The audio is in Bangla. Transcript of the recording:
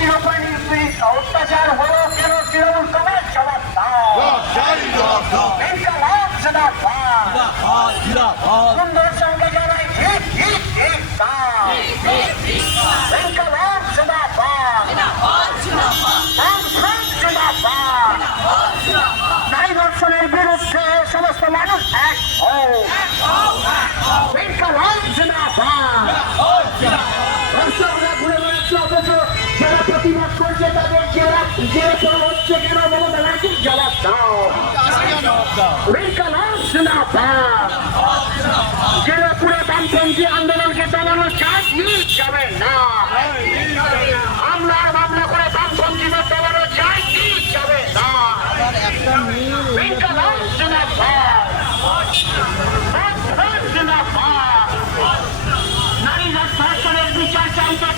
জাতির উপর নির্বিষ অত্যাচার হলো কেন তৃণমূল কংগ্রেস জবাব দাও। ইনকালাব জিন্দাবাদ। সুন্দর সঙ্গে জানাই ঠিক ঠিক ঠিক দাও। ইনকালাব জিন্দাবাদ। জিন্দাবাদ। নারী ধর্ষণের বিরুদ্ধে সমস্ত মানুষ এক হোক। ইনকালাব জিন্দাবাদ। দর্শকরা ঘুরে বেড়াচ্ছে অথচ যারা প্রতিবাদ করছে তাদের জেরা করা হচ্ছে কেন মমতা ব্যানার্জির জবাব দাও। ইনকালাব জিন্দাবাদ। জেরা পুরো বামপন্থী আন্দোলনকে চালানো যাবে না। হামলার মামলা করে বামপন্থীদের চালানো যাবে না। ইনকালাব জিন্দাবাদ। জিন্দাবাদ। নারী ধর্ষণের বিচার চাইতে